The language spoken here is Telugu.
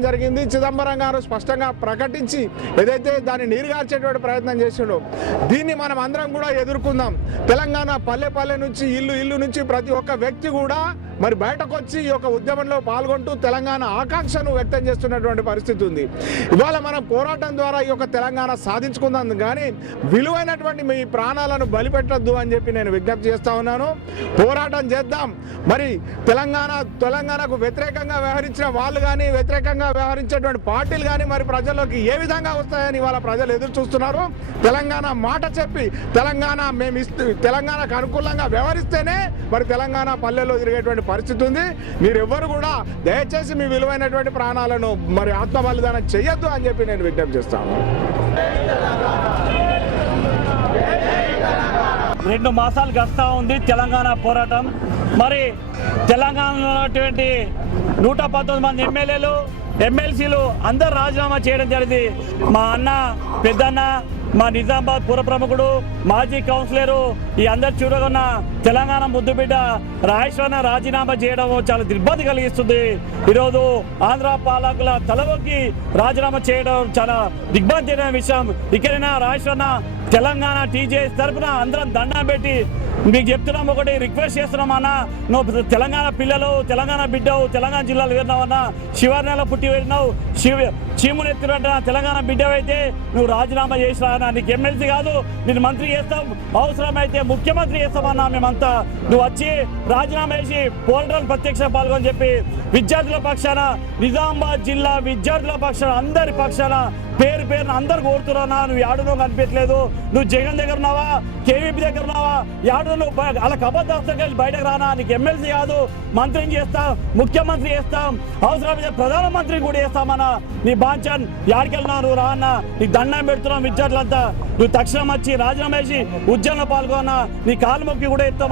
జరిగింది. చిదంబరం గారు స్పష్టంగా ప్రకటించి ఏదైతే దాన్ని నీరుగార్చేటువంటి ప్రయత్నం చేసిండో దీన్ని మనం అందరం కూడా ఎదుర్కొందాం. తెలంగాణ పల్లె పల్లె నుంచి ఇల్లు ఇల్లు నుంచి ప్రతి ఒక్క వ్యక్తి కూడా మరి బయటకు వచ్చి ఈ యొక్క ఉద్యమంలో పాల్గొంటూ తెలంగాణ ఆకాంక్షను వ్యక్తం చేస్తున్నటువంటి పరిస్థితి ఉంది. ఇవాళ మనం పోరాటం ద్వారా ఈ యొక్క తెలంగాణ సాధించుకుందాం కానీ విలువైనటువంటి మీ ప్రాణాలను బలిపెట్టద్దు అని చెప్పి నేను విజ్ఞప్తి చేస్తా ఉన్నాను. పోరాటం చేద్దాం. మరి తెలంగాణ తెలంగాణకు వ్యతిరేకంగా వ్యవహరించిన వాళ్ళు కానీ వ్యతిరేకంగా వ్యవహరించేటువంటి పార్టీలు కానీ మరి ప్రజల్లోకి ఏ విధంగా వస్తాయని ఇవాళ ప్రజలు ఎదురు చూస్తున్నారు. తెలంగాణ మాట చెప్పి తెలంగాణ మేము ఇస్తూ తెలంగాణకు అనుకూలంగా వ్యవహరిస్తేనే మరి తెలంగాణ పల్లెల్లో తిరిగేటువంటి పరిస్థితి ఉంది. మీరు కూడా దయచేసి మీ విలువైనటువంటి ప్రాణాలను మరి ఆత్మ బలిదానం చేయొద్దు అని చెప్పి నేను విజ్ఞప్తి చేస్తాను. రెండు మాసాలు గస్తా ఉంది తెలంగాణ పోరాటం. మరి తెలంగాణలో ఉన్నటువంటి నూట పంతొమ్మిది మంది ఎమ్మెల్యేలు ఎమ్మెల్సీలు అందరు రాజీనామా చేయడం జరిగింది. మా అన్న పెద్దన్న మా నిజామాబాద్ పుర ప్రముఖుడు మాజీ కౌన్సిలరు ఈ అందరు చూడగొన్న తెలంగాణ ముద్దుబిడ్డ రాజేశ్వరన రాజీనామా చేయడం చాలా దిగ్బంది కలిగిస్తుంది. ఈరోజు ఆంధ్ర పాలకుల తలవొక్కి రాజీనామా చేయడం చాలా దిగ్బంది విషయం. ఇక్కడైనా రాజేశ్వరన తెలంగాణ టీజేఎస్ తరపున అందరం దండం పెట్టి మీకు చెప్తున్నాం ఒకటి రిక్వెస్ట్ చేస్తున్నాం అన్న. నువ్వు తెలంగాణ పిల్లలు తెలంగాణ బిడ్డవు తెలంగాణ జిల్లాలో విన్నావన్నా శివార్నెల పుట్టి వెళ్ళినావు శివ చీమును ఎత్తునట్టు తెలంగాణ బిడ్డవైతే నువ్వు రాజీనామా చేసినా అన్న. నీకు ఎమ్మెల్సీ కాదు నేను మంత్రి చేస్తాం. అవసరమైతే ముఖ్యమంత్రి చేస్తామన్నా మేమంతా. నువ్వు వచ్చి రాజీనామా చేసి పోరాటం ప్రత్యక్ష పాల్గొని చెప్పి విద్యార్థుల పక్షాన నిజామాబాద్ జిల్లా విద్యార్థుల పక్షాన అందరి పక్షాన పేరు పేరున అందరు కోరుతున్నా నువ్వు యాడునో కనిపించలేదు నువ్వు జగన్ దగ్గర ఉన్నావా? కేవీపీ దగ్గర ఉన్నావా? యాడు నువ్వు అలా వాళ్ళకి కలిసి బయటకు రానా? నీకు ఎమ్మెల్సీ కాదు మంత్రిని చేస్తాం ముఖ్యమంత్రి చేస్తాం అవసరమైతే ప్రధానమంత్రిని కూడా చేస్తామన్నా. నీ బాంచన్ యాడికెళ్ళినా నువ్వు రా అన్న. నీకు దండం పెడుతున్నావు విద్యార్థులంతా. నువ్వు తక్షణం వచ్చి రాజీనామా చేసి ఉద్యమంలో పాల్గొన్నా. నీ కాలు మొక్కి కూడా ఎత్తామన్నా